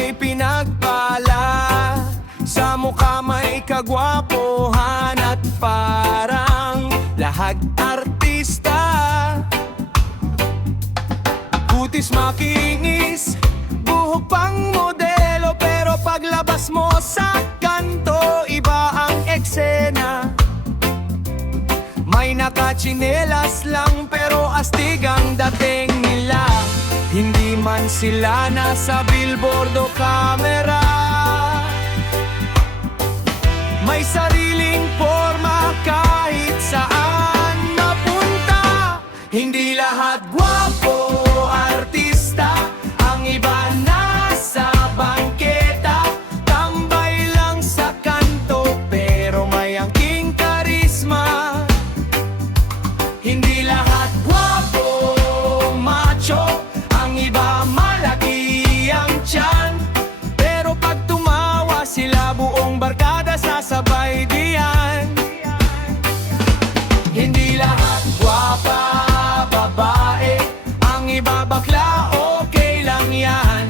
may pinagpala, sa mukha may kagwapuhan at parang lahag artista. Kutis makinis, buhok pang modelo, pero paglabas mo sa kanto, iba ang eksena. May nakachinelas lang pero astig ang dating nila. Hindi man sila nasa billboard o camera, may sariling forma kahit saan mapunta. Hindi lahat gwapo artista, ang iba nasa bangketa, tambay lang sa kanto pero may angking karisma. Hindi lahat gwapo macho, ang iba malaki ang tiyan, pero pag tumawa sila buong barkada sasabay diyan. Hindi lahat gwapa babae, ang iba bakla, okay lang yan.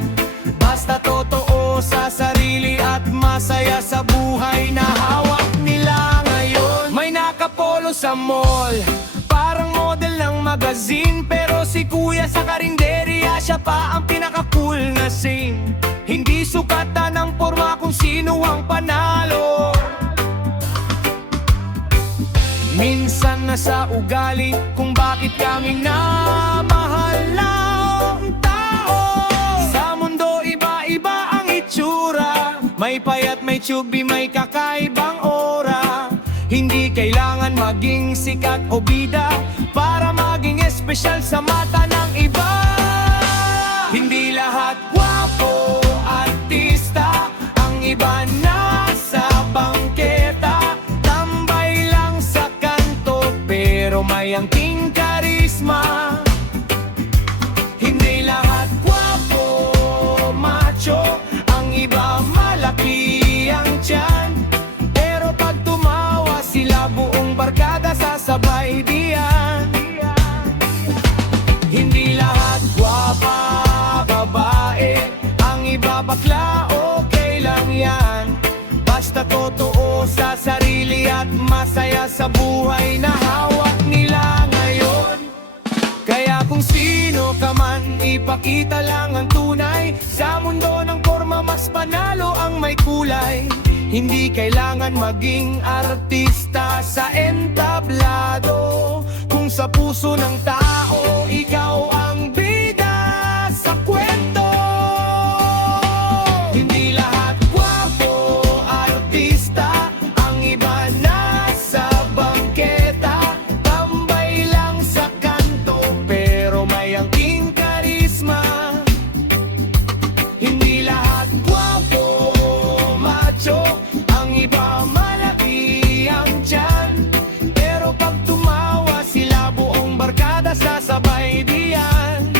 Basta totoo sa sarili at masaya sa buhay na hawak nila ngayon. May nakapolo sa mall, parang model ng magazine, pero si kuya sa karinderya, siya pa ang pinaka-cool na scene. Hindi sukatan ng forma kung sino ang panalo, minsan nasa ugali kung bakit kaming namahal ng tao. Sa mundo iba-iba ang itsura, may payat, may chubby, may kakaibang aura. Hindi kailangan maging sikat o bida para maging espesyal sa mata ng iba. Hindi lahat gwapo artista, ang iba nasa bangketa, tambay lang sa kanto pero may angking karisma. Hindi lahat gwapo macho, ang iba malaki ang tiyan, pero pag tumawa sila buong barkada sasabay diyan. Hindi lahat gwapa babae, ang iba bakla, okay lang yan. Basta totoo sa sarili at masaya sa buhay na hawak nila ngayon. Kaya kung sino ka man, ipakita lang ang tunay. Sa mundo ng forma mas panalo ang may kulay. Hindi kailangan maging artista sa entablado, kung sa puso ng tao ikaw ang bida sa kwento. Hindi lahat gwapo artista, ang iba nasa bangketa, tambay lang sa kanto pero may angking karisma. Hindi lahat gwapo macho, ang iba malaki ang tiyan, pero pag tumawa sila buong barkada sasabay diyan.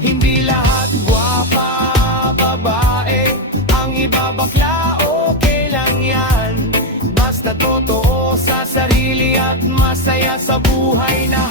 Hindi lahat gwapa babae, ang iba bakla, okay lang yan. Basta totoo sa sarili at masaya sa buhay na